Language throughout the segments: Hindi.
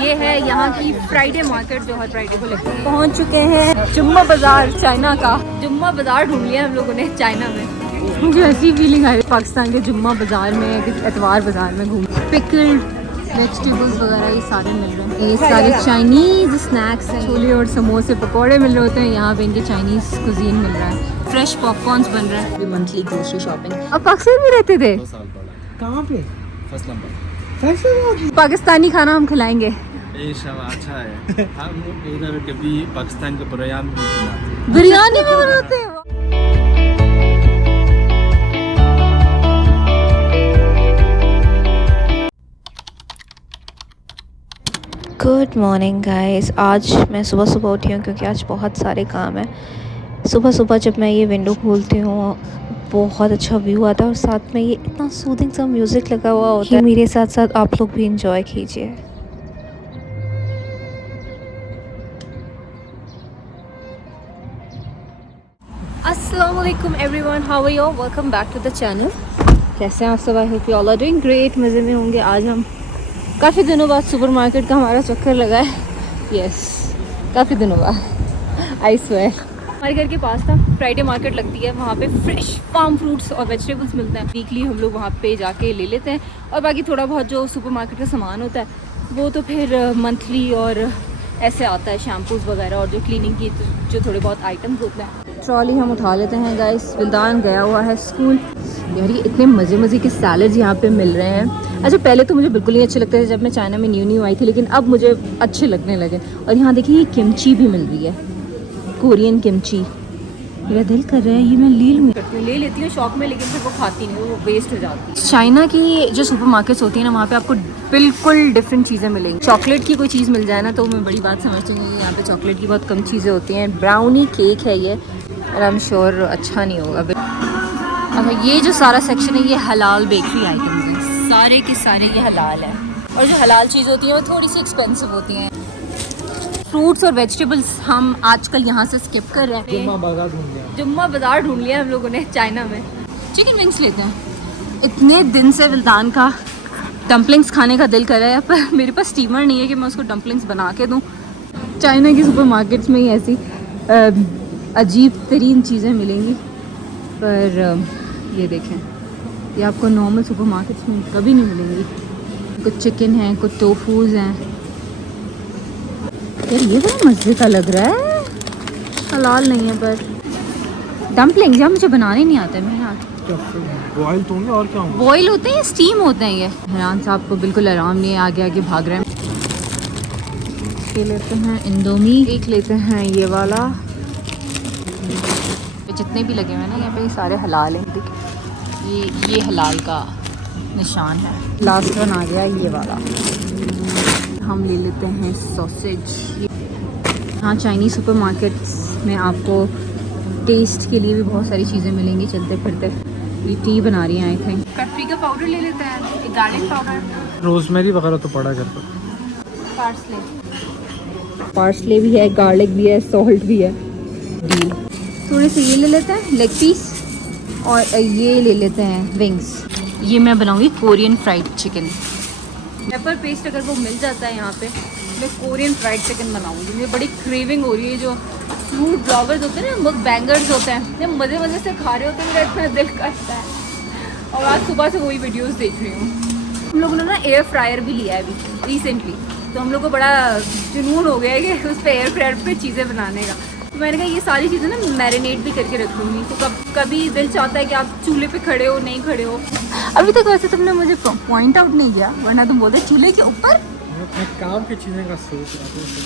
ये है यहाँ की फ्राइडे मार्केट जो हर फ्राइडे को लगती है। पहुँच चुके हैं जुम्मा बाजार, चाइना का जुम्मा बाजार ढूंढ लिया हम लोगों ने चाइना में। मुझे ऐसी फीलिंग आई पाकिस्तान के जुम्मा बाजार में, एतवार बाजार में घूम। पिकल्ड वेजिटेबल्स वगैरह ये सारे मिल रहे हैं। ये सारे चाइनीज़ स्नैक्स हैं, छोले और समोसे पकौड़े मिल रहे होते हैं। यहाँ पे इनके चाइनीज़ कुजीन मिल रहा है, फ्रेश पॉपकॉर्न्स बन रहे हैं। Monthly grocery shopping. अब अक्सर भी रहते थे कहाँ पे? First number. पाकिस्तानी खाना हम खिलाएंगे। अच्छा है। हम इधर कभी पाकिस्तान के बिरयानी भी बनाते हैं। Good morning guys. आज मैं सुबह सुबह उठी हूँ क्योंकि आज बहुत सारे काम हैं। सुबह सुबह जब मैं ये विंडो खोलती हूँ बहुत अच्छा व्यू आता है और साथ में ये इतना सूदिंग सा म्यूज़िक लगा हुआ होता है। मेरे साथ साथ आप लोग भी इंजॉय कीजिए। अस्सलाम वालेकुम everyone, how are you? Welcome back to the channel. कैसे हैं आप सब? I hope you all are doing great, मज़े में होंगे। आज हम काफ़ी दिनों बाद सुपरमार्केट का हमारा चक्कर लगा है। यस, काफ़ी दिनों बाद, आई स्वेयर। हमारे घर के पास था फ्राइडे मार्केट लगती है, वहाँ पे फ्रेश फार्म फ्रूट्स और वेजिटेबल्स मिलते हैं। वीकली हम लोग वहाँ पे जाके ले लेते हैं और बाकी थोड़ा बहुत जो सुपरमार्केट का सामान होता है वो तो फिर मंथली और ऐसे आता है, शैम्पूज़ वगैरह और जो क्लीनिंग की जो थोड़े बहुत आइटम्स होते हैं। ट्रॉली हम उठा लेते हैं गाइस। विल्दान गया हुआ है स्कूल। यार ये इतने मज़े के सैलड्स यहाँ पे मिल रहे हैं। अच्छा, पहले तो मुझे बिल्कुल नहीं अच्छे लगते थे जब मैं चाइना में न्यू आई थी, लेकिन अब मुझे अच्छे लगने लगे। और यहाँ देखिए ये किमची भी मिल रही है, कोरियन किमची। मेरा दिल कर रहा है ये मैं ले लेती हूँ शौक में, लेकिन फिर वो खाती नहीं, वो वेस्ट हो जाती है। चाइना की जो सुपरमार्केट्स होती है ना, वहाँ पे आपको बिल्कुल डिफरेंट चीज़ें मिलेंगी। चॉकलेट की कोई चीज़ मिल जाए ना तो मैं बड़ी बात समझती हूँ। यहाँ पे चॉकलेट की बहुत कम चीज़ें होती हैं। ब्राउनी केक है ये, और आई एम श्योर अच्छा नहीं होगा। अच्छा, ये जो सारा सेक्शन है ये हलाल बेकरी आइटम्स हैं, सारे के सारे ये हलाल है। और जो हलाल चीज़ होती है वो थोड़ी सी एक्सपेंसिव होती हैं। फ्रूट्स और वेजिटेबल्स हम आजकल यहाँ से स्किप कर रहे हैं। जुम्मा बाजार ढूंढ लिया हम लोगों ने चाइना में। चिकन विंग्स लेते हैं। इतने दिन से विल्दान का डम्पलिंग्स खाने का दिल कर रहा है, पर मेरे पास स्टीमर नहीं है कि मैं उसको डम्पलिंग्स बना के दूँ। चाइना की सुपरमार्केट्स में ही ऐसी अजीब तरीन चीज़ें मिलेंगी, पर ये देखें, ये आपको नॉर्मल सुपरमार्केट्स में कभी नहीं मिलेंगी। कुछ चिकन है, कुछ टोफूज़ हैं। यार ये बड़ा मज़े का लग रहा है। हलाल नहीं है पर डम्पलिंग्स यार मुझे बनाने नहीं आते। मैं यार बॉयल तो होंगे और क्या होंगे? बॉयल होते हैं, स्टीम होते हैं। ये हैरान साहब को बिल्कुल आराम नहीं है, आगे आगे भाग रहे हैं। ये लेते हैं इंडोमी, एक लेते हैं ये वाला। जितने भी लगे हुए हैं ना यहाँ पे, ये सारे हलाल हैं। देखिए ये हलाल का निशान है। लास्ट वन आ गया ये वाला। हम ले लेते हैं सॉसेज। हाँ, चाइनीज़ सुपरमार्केट्स में आपको टेस्ट के लिए भी बहुत सारी चीज़ें मिलेंगी चलते फिरते। ये टी बना रही हैं आई थिंक। पेपरिका पाउडर ले लेते हैं, गार्लिक पाउडर, रोजमेरी वगैरह तो पड़ा घर पर। पार्सले भी है, गार्लिक भी है, सॉल्ट भी है। डील। थोड़े से ये ले लेते हैं लेग पीस, और ये ले लेते हैं विंग्स। ये मैं बनाऊंगी Korean fried chicken. Paper paste अगर वो मिल जाता है यहाँ पे, मैं कोरियन फ्राइड चिकन बनाऊंगी। मुझे बड़ी क्रेविंग हो रही है। जो फूड ब्लॉगर्स होते हैं ना, बैंगर्स होते हैं, जब मज़े से खा रहे होते हैं, मेरा इतना दिल करता है। और आज सुबह से वही वीडियोस देख रही हूँ। हम लोगों ने ना एयर फ्रायर भी लिया है अभी रिसेंटली, तो हम लोग को बड़ा जुनून हो गया है कि उस पर एयर फ्रायर पे चीज़ें बनाने का। तो मैंने कहा ये सारी चीज़ें ना मैरिनेट भी करके रखूँगी, तो कभी दिल चाहता है कि आप चूल्हे पे खड़े हो, नहीं खड़े हो। अभी तक वैसे तुमने मुझे पॉइंट आउट नहीं किया, वरना तुम बोलते चूल्हे के ऊपर। काम की चीज़ें का सोच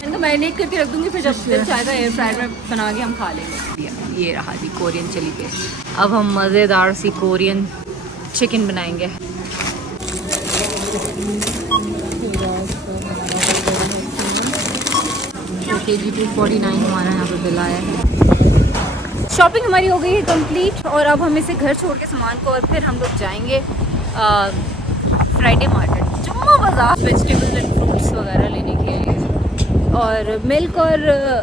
मैंने कहा मैरिनेट करके रख दूँगी, फिर जब दिल चाहेगा एयर फ्रायर में बना के हम खा लेंगे। ये रहा जी कोरियन चिली पेस्ट। अब हम मज़ेदार सी कोरियन चिकन बनाएंगे। KG 249 हमारा यहाँ पे बिल आया है। शॉपिंग हमारी हो गई है कंप्लीट, और अब हम इसे घर छोड़ के सामान को, और फिर हम लोग जाएंगे फ्राइडे मार्केट, जुम्मा बाजार, वेजिटेबल्स एंड फ्रूट्स वगैरह लेने के लिए। और मिल्क और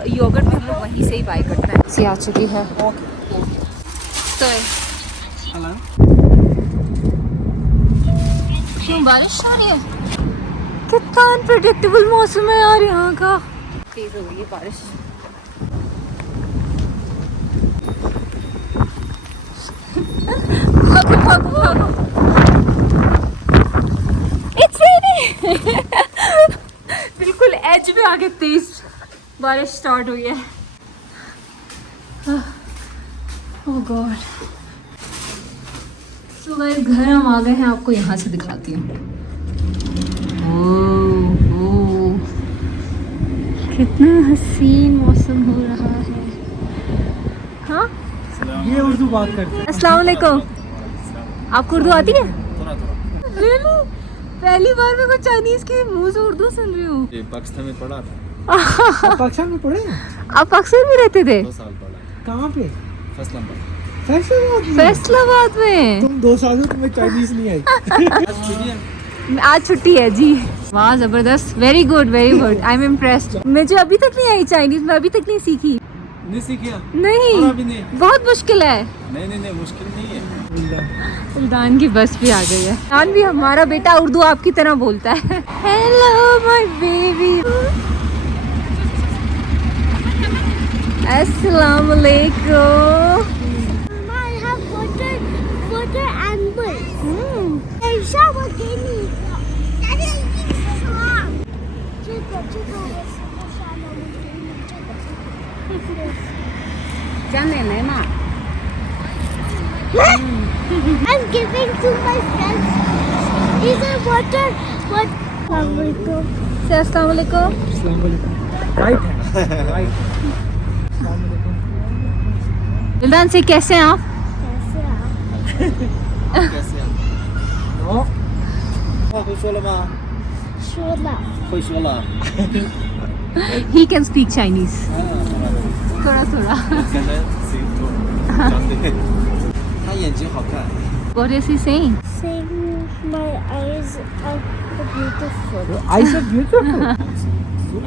योगर्ट भी हम लोग वहीं से ही बाई करते हैं। सी आ चुकी है तो क्यों बारिश आ रही है? कितना अनप्रेडिक्टेबल मौसम है यार यहाँ का। तेज हो गई है बारिश। भागो भागो भागो। It's raining। बिल्कुल एज पे आगे तेज बारिश स्टार्ट हुई है। ओह गॉड। तो गाइस घर हम आ गए हैं, आपको यहाँ से दिखाती हूँ। ओह कितना हसीन मौसम हो रहा है। हाँ ये उर्दू बात करते हैं। अस्सलाम वालेकुम। आपको उर्दू आती है? थोड़ा थोड़ा। Really? पहली बार मैं कुछ चाइनीज के मुंह से उर्दू सुन रही हूँ। ये पाकिस्तान में पढ़ा था, आप पाकिस्तान में पढ़े? आप पाकिस्तान में रहते थे? 2 साल पढ़ा। कहाँ पे? फैसलाबाद। फैसलाबाद में? फैसलाबाद में। तुम 2 साल से तुम्हें चाइनीज नहीं आई। आज छुट्टी है जी। वाह जबरदस्त, very good I am impressed. मुझे अभी तक नहीं आई चाइनीज, मैं अभी तक नहीं सीखी। नहीं सीखिया? नहीं, अभी नहीं। बहुत मुश्किल है। नहीं मुश्किल नहीं है। उल्दान की बस भी आ गई है। उल्दान भी हमारा बेटा उर्दू आपकी तरह बोलता है। Hello my baby. अस्सलाम वालेकुम। I have water and bulls. And shower gave me. 这个我是不刷的，我给你这个。讲奶奶嘛。 I'm giving to my friends. Is it water? What? Assalamualaikum. से अस्सलाम वालेकुम। अस्सलाम वालेकुम। राइट है, राइट। अस्सलाम वालेकुम। उल्दान से कैसे हैं आप? कैसे आप? कैसे हैं? 哦，会说了吗？说了。会说了。 He can speak Chinese. थोड़ा थोड़ा।现在是长得，他眼睛好看。 What is he saying? Saying my eyes are beautiful. eyes are beautiful.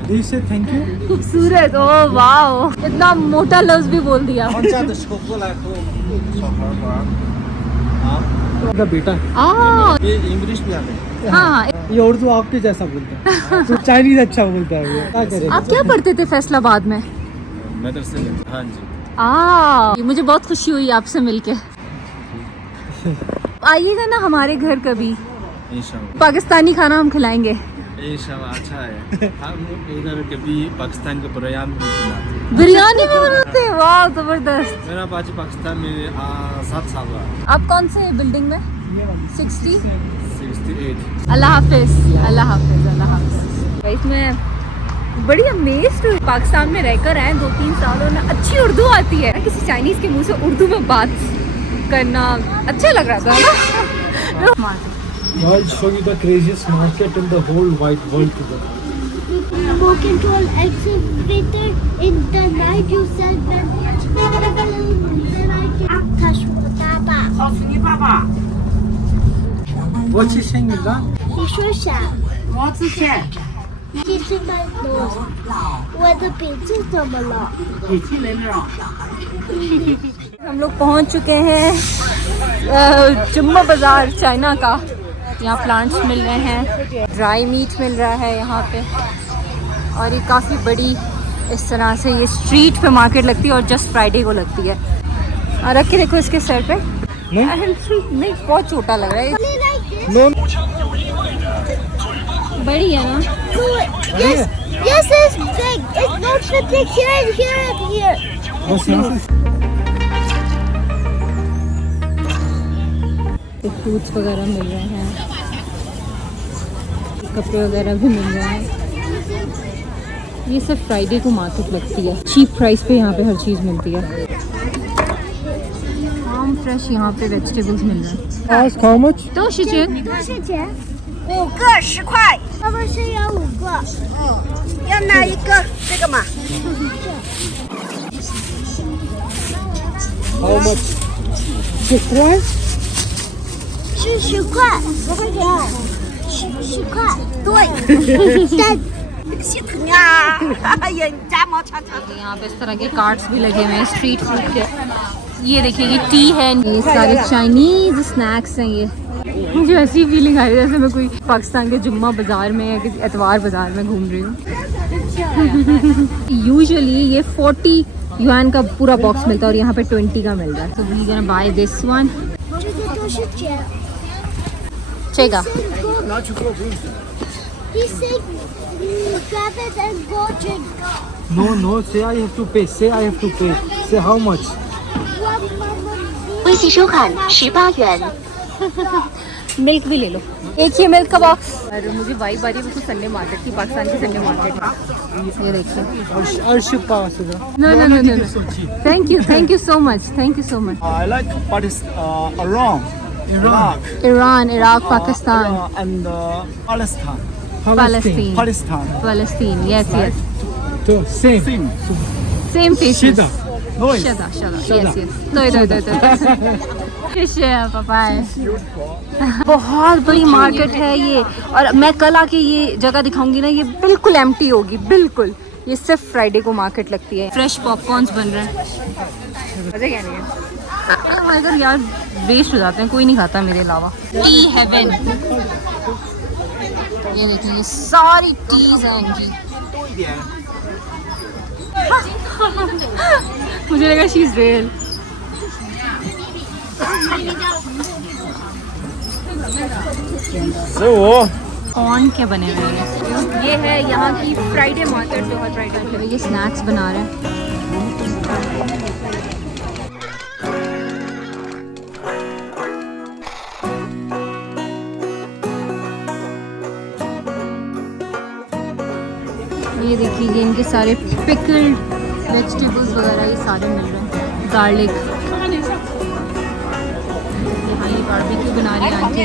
They say thank you. खूबसूरत। ओह वाओ, इतना मोटा लफ्ज भी बोल दिया। 放假的时候过来和小孩玩。啊， उनका बेटा है। आह ये इंग्लिश भी आते हैं। हाँ। ये उर्दू आपके जैसा बोलता है। तो चाइनीज अच्छा बोलता है ये। क्या करें? आप क्या पढ़ते थे फैसलाबाद में? मदरसे में। हाँ जी। मुझे बहुत खुशी हुई आपसे मिलके। आइएगा ना हमारे घर कभी, इंशाल्लाह। पाकिस्तानी खाना हम खिलाएंगे। इंशाल्लाह अच्छा है। हम इधर कभी पाकिस्तान के बिरयानी भी बनाते हैं। बिरयानी भी बनाते हैं? वाह जबरदस्त। मेरा बाजी पाकिस्तान में 7 साल रहा। आप कौन से बिल्डिंग में? 60? 68। अल्लाह हाफिज, अल्लाह हाफिज, अल्लाह हाफिज। भाई इसमें बड़ी अमेज्ड हुई। पाकिस्तान में रहकर आए 2-3 सालों में, अच्छी उर्दू आती है। किसी चाइनीज के मुंह से उर्दू में बात करना अच्छा लग रहा था ना। I'll show you the craziest market in the whole wide world today. Walk into an exhibitor in the night you said then I can touch Baba. What's he saying, Ildan? 你说啥？我之前。这是 my nose。我的鼻子怎么了？ हम लोग पहुंच चुके हैं जुम्मा बाज़ार चाइना का। यहाँ प्लांट्स मिल रहे हैं, ड्राई मीट मिल रहा है यहाँ पे, और ये काफ़ी बड़ी इस तरह से ये स्ट्रीट पे मार्केट लगती है और जस्ट फ्राइडे को लगती है। और रख के देखो इसके सर पे। नहीं बहुत छोटा लग रहा है। No. बड़ी है ना? Yes, it's big. It's not fitting here and here and here. बस यहाँ से। फ्रूट्स वगैरह मिल रहे हैं, कपड़े वगैरह भी मिल रहे हैं। ये सब फ्राइडे को मार्केट लगती है। चीप प्राइस पे यहाँ पे हर चीज़ मिलती है। फार्म फ्रेश यहाँ पे वेजिटेबल्स मिल रहे हैं। Ask how much? 多少钱？多少钱？5个10块。他们是要5个。要哪一个？这个嘛。 How much? 10 块？是10块。10块。对。但 यहाँ पे इस तरह के कार्ट्स भी लगे हुए हैं स्ट्रीट फूड के। ये देखिए ये टी है, ये सारे चाइनीज स्नैक्स हैं। ये मुझे ऐसी फीलिंग आ रही है जैसे मैं कोई पाकिस्तान के जुम्मा बाजार में या किसी एतवार बाजार में घूम रही हूँ। यूजुअली ये 40 युआन का पूरा बॉक्स मिलता है और यहाँ पे 20 का मिल रहा है। तो we gonna buy this one. 这个都是钱。这个 He said, grab it and go drink. No, say I have to pay. Say I have to pay. Say how much? 微信收看18元。 milk भी ले लो। एक ही मिल्क का बॉक्स। और मुझे वाइब आ रही है बिल्कुल संडे मार्केट की, पाकिस्तान की संडे मार्केट है। ये देखिए। No thank you so much. I like Pakistan, Iran, Iraq, Pakistan, and Palestine. Palestine. Yes. So same. Same faces. Shida. Shada. Yes. No. Bye. बहुत बड़ी मार्केट है ये, और मैं कल आके ये जगह दिखाऊंगी ना, ये बिल्कुल एम्प्टी होगी, बिल्कुल। ये सिर्फ फ्राइडे को मार्केट लगती है। फ्रेश पॉपकॉर्न्स बन रहे हैं। मजे क्या नहीं है अगर यार वेस्ट हो जाते हैं, कोई नहीं खाता मेरे अलावा। Tea heaven. ये देखिए ये सारी टीज हैं इनकी। मुझे लगा शी इज रियल। कौन क्या बने हुए हैं। ये है यहाँ की फ्राइडे मार्केट जो हर फ्राइडे में ये स्नैक्स बना रहे हैं। ये देखिए ये इनके सारे पिकल्ड वेजिटेबल्स वगैरह ये सारे मिल रहे हैं। गार्लिक। यहाँ ये बारबेक्यू बना रही है आंटी।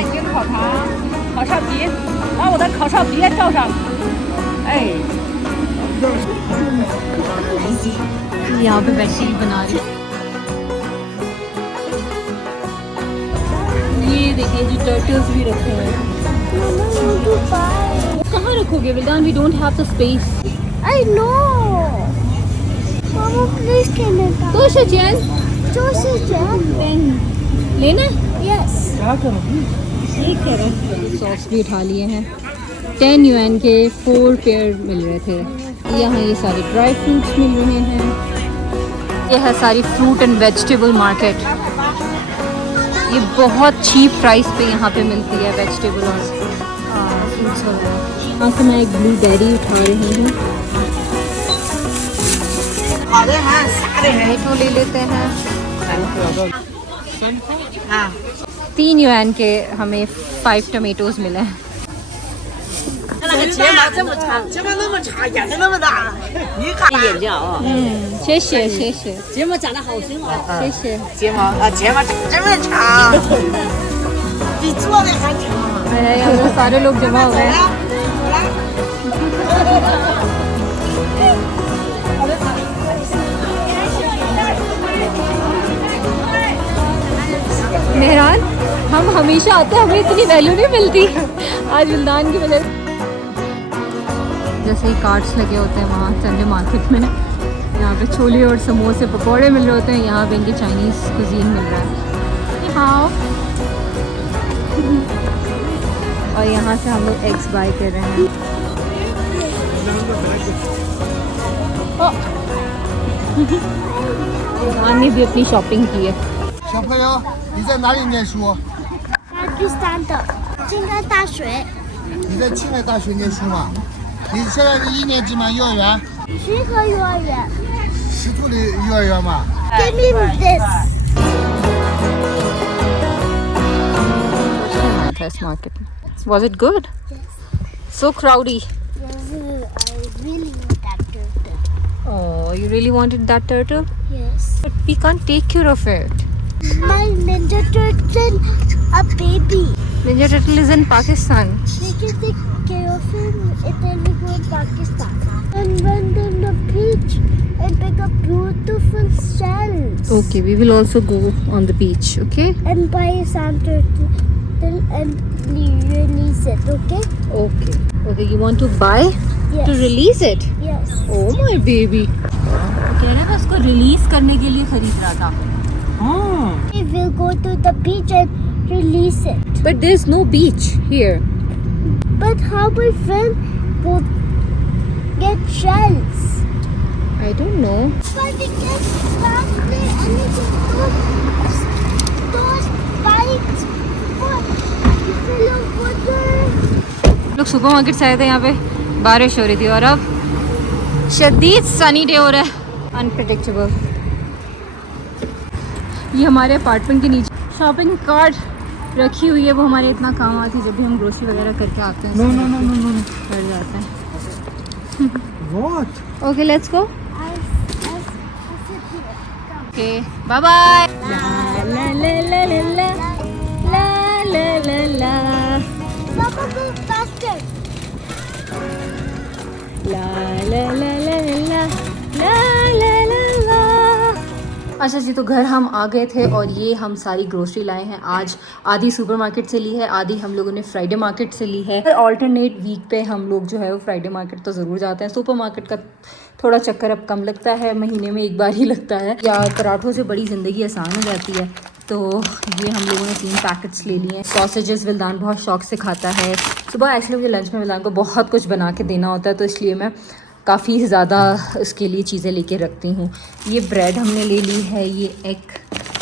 यहाँ पे वेजिटेबल बना रही है। ये देखिए जो टर्टल्स भी रखे हैं। कहाँ रखोगे विल्दान? We don't have the space. I know. Mama, please can it? तो शचैन लेना? Yes. सॉक्स भी उठा लिए हैं। 10 युआन के 4 पेयर मिल रहे थे। यहाँ ये सारे ड्राई फ्रूट्स मिल रहे हैं। ये है सारी फ्रूट एंड वेजिटेबल मार्केट। ये बहुत चीप प्राइस पे यहाँ पे मिलती है वेजिटेबल और फ्रूट्स वगैरह। यहाँ से मैं एक ब्लूबेरी उठा रही हूँ। टमेटो ले लेते हैं। 3 युआन के हमें 5 टमेटोज मिले हैं। सारे लोग जमा हो गए हैं। मेहरान, हम हमेशा आते हैं, हमें इतनी वैल्यू नहीं मिलती। आज विल्दान की वजह से जैसे ही कार्ट्स लगे होते हैं वहाँ संडे मार्केट में, यहाँ पे छोले और समोसे पकौड़े मिल रहे होते हैं। यहाँ पे इनकी चाइनीज़ कुजीन मिल रहा है। हाँ। और यहाँ से हम लोग एग्स बाय कर रहे हैं। विल्दान ने भी अपनी शॉपिंग की है। 小朋友，你在哪里念书？ पाकिस्तान的近代大学。你在清迈大学念书吗？你现在是1年级吗？幼儿园？石河幼儿园。石兔的幼儿园吗？ Give me this. This market. Was it good? So crowdy. Yes, I really need that turtle. Oh, you really wanted that turtle? Yes. But we can't take care of it. My Ninja Turtle, a baby. Ninja Turtle is in Pakistan. We can take care of him if they go in Pakistan. And went on the beach and pick up beautiful shells. Okay, we will also go on the beach, okay? And buy a sand turtle and release it, okay? Okay. Okay, you want to buy Yes. to release it? Yes. Oh my baby. कह रहा था उसको रिलीज करने के लिए खरीद रहा था। We will go to the beach and release it. But there's no beach here. But how my friend would get shells? I don't know. But we can start play anything. Those bikes for fill of water. लोग सुपर मार्केट से आए थे, यहाँ पे बारिश हो रही थी और अब शदीद सनी डे हो रहा है, अनप्रेडिक्टेबल। ये हमारे अपार्टमेंट के नीचे शॉपिंग कार्ट रखी हुई है, वो हमारे इतना काम आती है जब भी हम ग्रोसरी वगैरह करके आते हैं। No. कर जाते हैं। What? Okay let's go. I sit here. Okay bye bye. ला ला ला ला ला ला ला ला ला Papa, go faster. ला ला ला ला ला ला ला ला ला। अच्छा जी, तो घर हम आ गए थे और ये हम सारी ग्रोसरी लाए हैं। आज आधी सुपरमार्केट से ली है, आधी हम लोगों ने फ्राइडे मार्केट से ली है। ऑल्टरनेट वीक पे हम लोग जो है वो फ्राइडे मार्केट तो ज़रूर जाते हैं। सुपरमार्केट का थोड़ा चक्कर अब कम लगता है, महीने में एक बार ही लगता है। या पराठों से बड़ी ज़िंदगी आसान हो जाती है। तो ये हम लोगों ने 3 पैकेट्स ले लिए हैं। सॉसेजेस विल्दान बहुत शौक से खाता है। सुबह एक्चुअली मुझे लंच में विल्दान को बहुत कुछ बना के देना होता है, तो इसलिए मैं काफ़ी ज़्यादा उसके लिए चीज़ें लेके रखती हूँ। ये ब्रेड हमने ले ली है, ये एग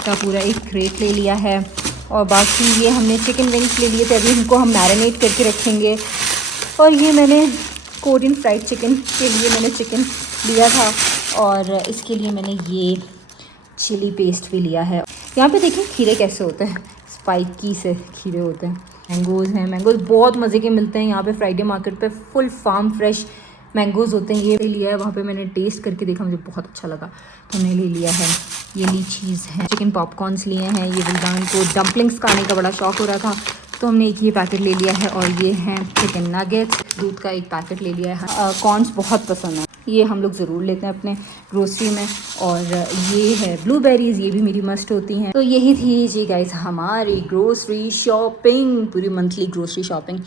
का पूरा एक क्रेट ले लिया है और बाकी ये हमने चिकन विंग्स ले लिए थे, अभी इनको हम मैरिनेट करके रखेंगे। और ये मैंने कोरियन फ्राइड चिकन के लिए मैंने चिकन लिया था और इसके लिए मैंने ये चिली पेस्ट भी लिया है। यहाँ पे देखिए खीरे कैसे होते हैं, स्पाइकी से खीरे होते हैं। मैंगोज़ हैं, मैंगोज़ बहुत मज़े के मिलते हैं यहाँ पे फ्राइडे मार्केट पे, फुल फार्म फ्रेश मैंगोज़ होते हैं। ये लिया है, वहाँ पे मैंने टेस्ट करके देखा, मुझे बहुत अच्छा लगा तो मैंने ले लिया है। ये लीचीज़ हैं, चिकन पॉपकॉर्न्स लिए हैं। ये विल्दान को डम्पलिंग्स खाने का बड़ा शौक हो रहा था तो हमने एक ये पैकेट ले लिया है। और ये हैं चिकन नगेट्स, दूध का एक पैकेट ले लिया है। कॉर्न्स बहुत पसंद है, ये हम लोग ज़रूर लेते हैं अपने ग्रोसरी में। और ये है ब्लूबेरीज़, ये भी मेरी मस्ट होती हैं। तो यही थी जी गाइस हमारी ग्रोसरी शॉपिंग, पूरी मंथली ग्रोसरी शॉपिंग।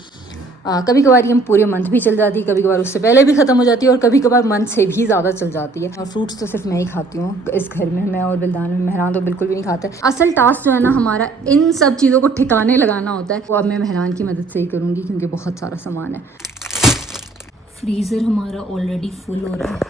कभी कभार ये हम पूरे मंथ भी चल जाती है, कभी कभार उससे पहले भी ख़त्म हो जाती है और कभी कभार मंथ से भी ज़्यादा चल जाती है। और फ्रूट्स तो सिर्फ मैं ही खाती हूँ इस घर में, मैं और बिल्दान में। मेहरान तो बिल्कुल भी नहीं खाते। असल टास्क जो है ना हमारा इन सब चीज़ों को ठिकाने लगाना होता है, वो अब मैं मेहरान की मदद से ही करूँगी क्योंकि बहुत सारा सामान है। फ्रीज़र हमारा ऑलरेडी फुल हो रहा है।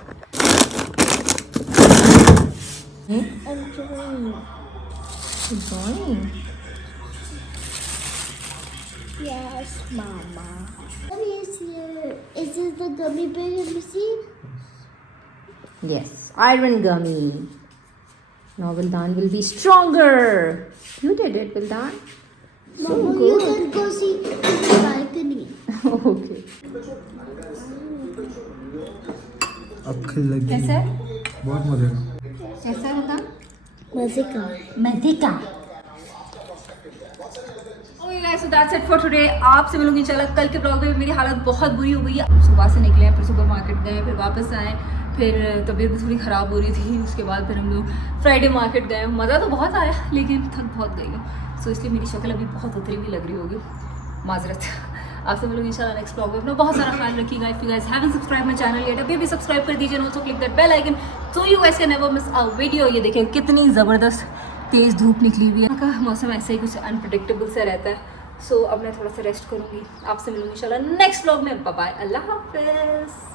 Yes, Mama. Let me see. Is this the gummy bear you see? Yes, iron gummy. Now Vildan will be stronger. You did it, Vildan. So Mama, you good. can go see the balcony. Okay. अब खिल लगी। कैसा है? बहुत मजे का। कैसा है Vildan? मजे का। मजे का। Okay guys, so that's it for today. आपसे मिलूंगी इंशाल्लाह कल के ब्लॉग में। मेरी हालत बहुत बुरी हो गई है, सुबह से निकले हैं, फिर सुपर मार्केट गए, फिर वापस आए, फिर तबीयत भी थोड़ी ख़राब हो रही थी। उसके बाद फिर हम लोग फ्राइडे मार्केट गए। मज़ा तो बहुत आया लेकिन थक बहुत गई हूँ, सो इसलिए मेरी शक्ल अभी बहुत उतरी हुई लग रही होगी, माजरत। आपसे मिलूंगी इंशाल्लाह नेक्स्ट ब्लॉग में। अपना बहुत सारा ख्याल रखिएगा। If you guys haven't subscribe my channel yet, अभी भी सब्सक्राइब कर दीजिए, also click that bell icon so you guys can never miss a video. ये देखें कितनी ज़बरदस्त तेज़ धूप निकली हुई है, का मौसम ऐसे ही कुछ अनप्रेडिक्टेबल सा रहता है। सो अब मैं थोड़ा सा रेस्ट करूँगी। आपसे मिलूंगी इंशाल्लाह नेक्स्ट व्लॉग में। बाय बाय, अल्लाह हाफिज़।